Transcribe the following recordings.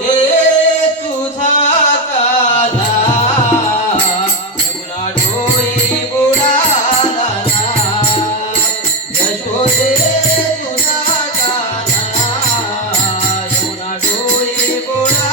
दे तू झाला बोडा दे तुझा जाय बोडा डोय बोरा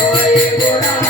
我也不知道。